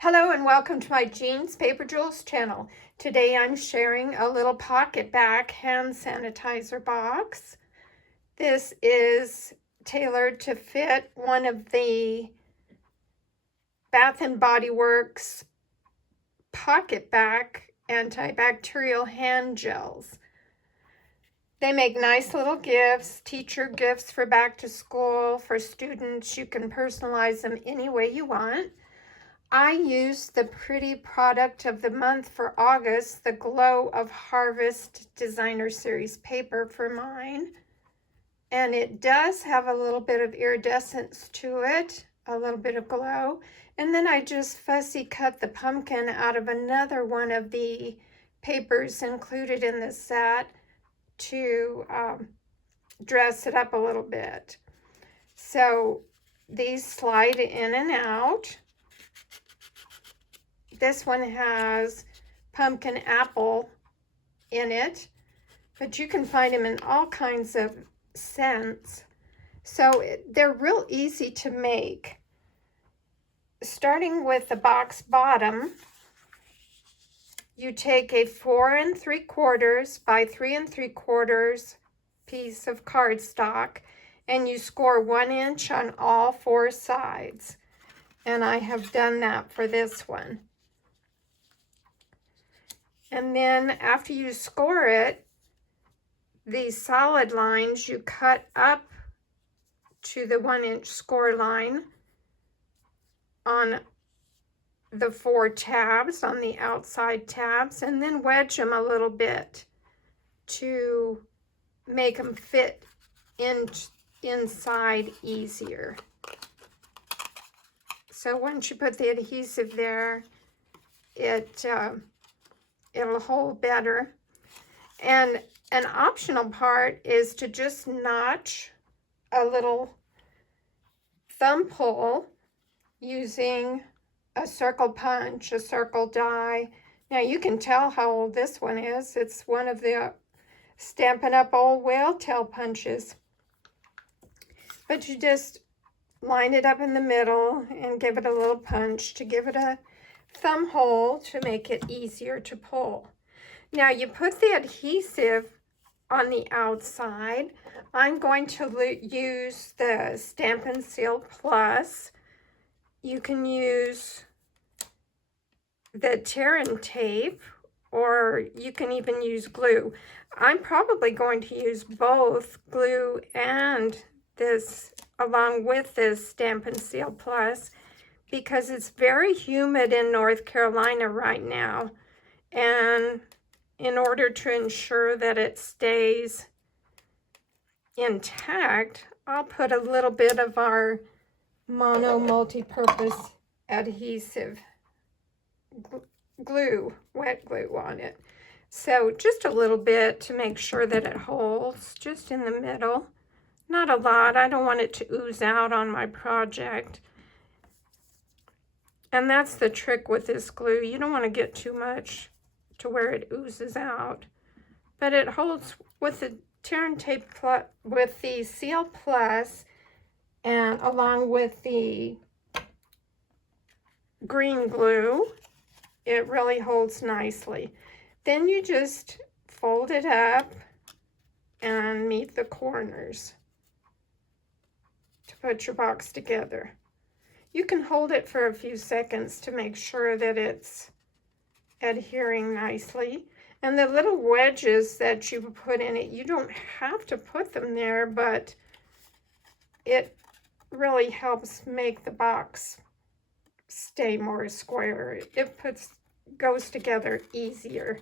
Hello and welcome to my Jeans Paper Jewels channel. Today I'm sharing a little PocketBac hand sanitizer box. This is tailored to fit one of the Bath & Body Works PocketBac antibacterial hand gels. They make nice little gifts, teacher gifts for back to school, for students. You can personalize them any way you want. I used the pretty product of the month for August, the Glow of Harvest Designer Series paper for mine. And it does have a little bit of iridescence to it, a little bit of glow. And then I just fussy cut the pumpkin out of another one of the papers included in the set to dress it up a little bit. So these slide in and out. This one has pumpkin apple in it, but you can find them in all kinds of scents. So they're real easy to make. Starting with the box bottom, you take a 4 3/4 by 3 3/4 piece of cardstock and you score 1 inch on all 4 sides. And I have done that for this one. And then after you score it, these solid lines you cut up to the 1 inch score line on the 4 tabs, on the outside tabs, and then wedge them a little bit to make them fit inside easier. So once you put the adhesive there, it'll hold better. And an optional part is to just notch a little thumb pull using a circle punch, a circle die. Now you can tell how old this one is. It's one of the Stampin' Up! Old whale tail punches. But you just line it up in the middle and give it a little punch to give it a thumb hole to make it easier to pull. Now you put the adhesive on the outside. I'm going to use the Stampin' Seal Plus. You can use the tear-in tape, or you can even use glue. I'm probably going to use both glue and this along with this Stampin' Seal Plus, because it's very humid in North Carolina right now. And in order to ensure that it stays intact, I'll put a little bit of our mono multi-purpose adhesive glue, wet glue on it. So just a little bit to make sure that it holds just in the middle. Not a lot. I don't want it to ooze out on my project. And that's the trick with this glue. You don't want to get too much to where it oozes out. But it holds with the tear-in tape, with the Seal Plus, and along with the green glue, it really holds nicely. Then you just fold it up and meet the corners to put your box together. You can hold it for a few seconds to make sure that it's adhering nicely. And the little wedges that you put in it, you don't have to put them there, but it really helps make the box stay more square. It goes together easier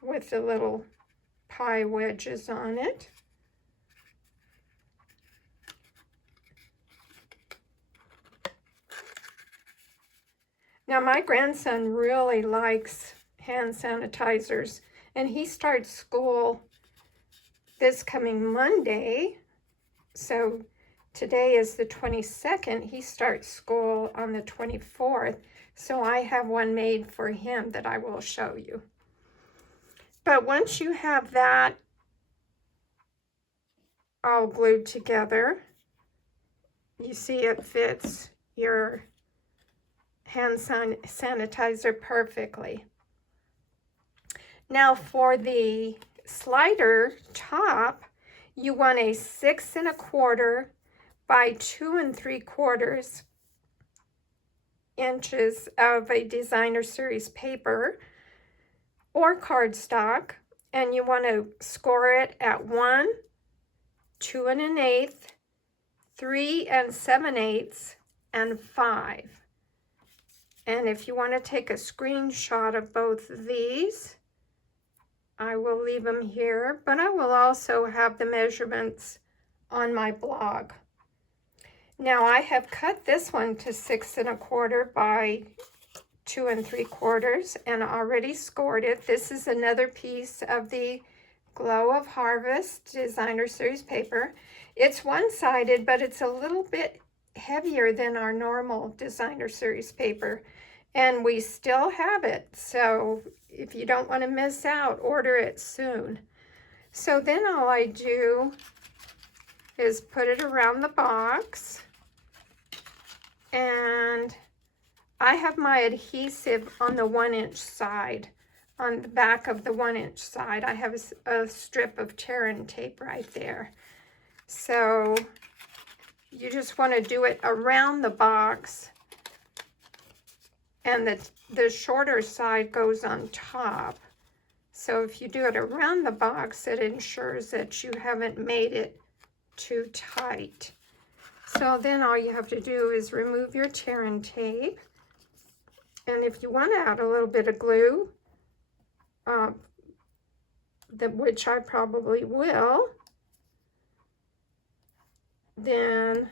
with the little pie wedges on it. Now my grandson really likes hand sanitizers, and he starts school this coming Monday. So today is the 22nd. He starts school on the 24th. So I have one made for him that I will show you. But once you have that all glued together, you see it fits your hand sanitizer perfectly. Now for the slider top, you want a 6 1/4 by 2 3/4 inches of a designer series paper or cardstock, and you want to score it at 1, 2 1/8, 3 7/8, and 5. And if you want to take a screenshot of both of these, I will leave them here, but I will also have the measurements on my blog. Now I have cut this one to 6 1/4 by 2 3/4 and already scored it. This is another piece of the Glow of Harvest designer series paper. It's one-sided, but it's a little bit heavier than our normal designer series paper, and we still have it. So if you don't want to miss out, order it soon. So then all I do is put it around the box, and I have my adhesive on the 1-inch side. On the back of the 1-inch side, I have a strip of tear-in tape right there. So you just want to do it around the box, and the shorter side goes on top. So if you do it around the box, it ensures that you haven't made it too tight. So then all you have to do is remove your tear-in tape, and if you want to add a little bit of glue, which I probably will, then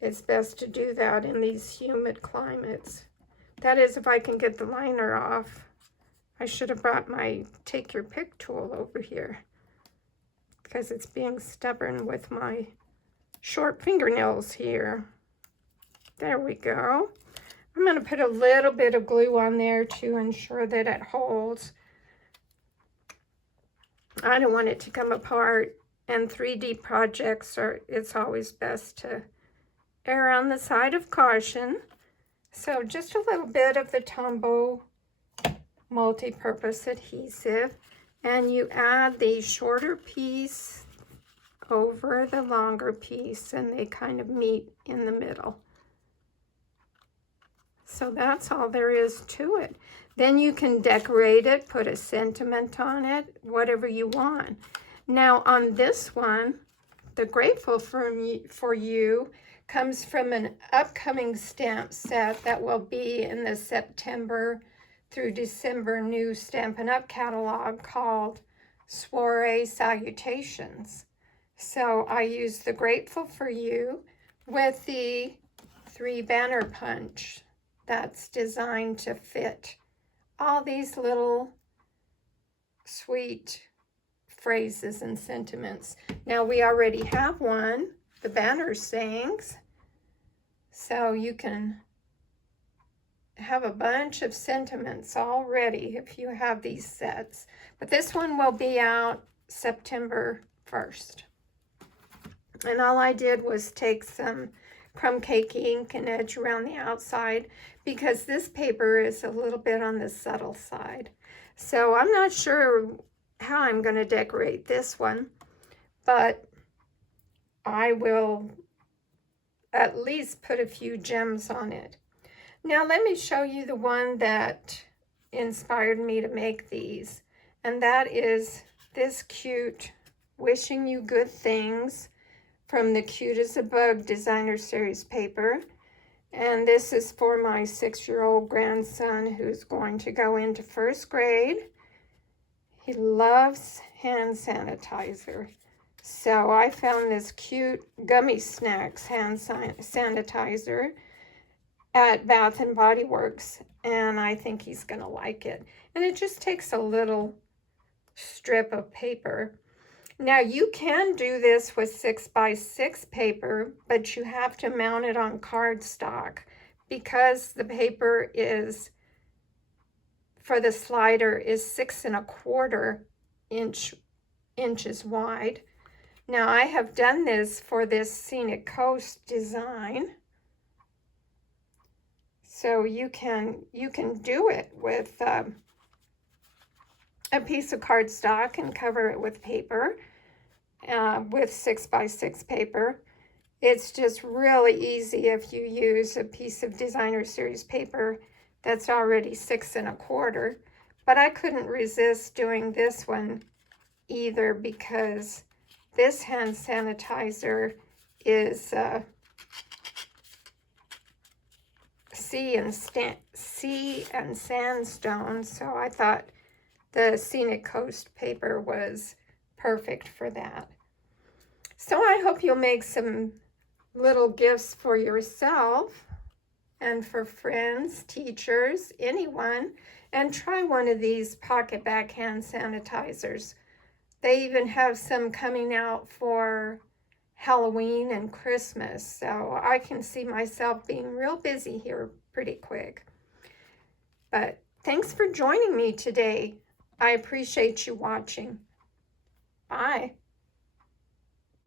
it's best to do that in these humid climates. That is, if I can get the liner off. I should have brought my take your pick tool over here, because it's being stubborn with my short fingernails here. There we go. I'm going to put a little bit of glue on there to ensure that it holds. I don't want it to come apart, and 3D projects it's always best to err on the side of caution. So just a little bit of the Tombow multi-purpose adhesive, and you add the shorter piece over the longer piece, and they kind of meet in the middle. So that's all there is to it. Then you can decorate it, put a sentiment on it, whatever you want. Now on this one, the Grateful for You comes from an upcoming stamp set that will be in the September through December new Stampin' Up! Catalog called Soiree Salutations. So I used the Grateful for You with the 3 banner punch that's designed to fit all these little sweet phrases and sentiments. Now we already have one, the banner sayings, so you can have a bunch of sentiments already if you have these sets. But this one will be out September 1st. And all I did was take some crumb cake ink and edge around the outside, because this paper is a little bit on the subtle side. So I'm not sure how I'm going to decorate this one, but I will at least put a few gems on it. Now let me show you the one that inspired me to make these, and that is this cute Wishing You Good Things from the Cute as a Bug designer series paper. And this is for my 6-year-old grandson who's going to go into 1st grade. He loves hand sanitizer. So I found this cute Gummy Snacks hand sanitizer at Bath and Body Works, and I think he's gonna like it. And it just takes a little strip of paper. Now you can do this with 6x6 paper, but you have to mount it on cardstock, because the paper is, for the slider, is 6 1/4 inches wide. Now I have done this for this Scenic Coast design, So you can do it with a piece of cardstock and cover it with paper, with 6x6 paper. It's just really easy if you use a piece of designer series paper that's already 6 1/4. But I couldn't resist doing this one either because this hand sanitizer is sea and sandstone, so I thought the Scenic Coast paper was perfect for that. So I hope you'll make some little gifts for yourself and for friends, teachers, anyone, and try one of these PocketBac hand sanitizers. They even have some coming out for Halloween and Christmas, so I can see myself being real busy here pretty quick. But thanks for joining me today. I appreciate you watching. Bye.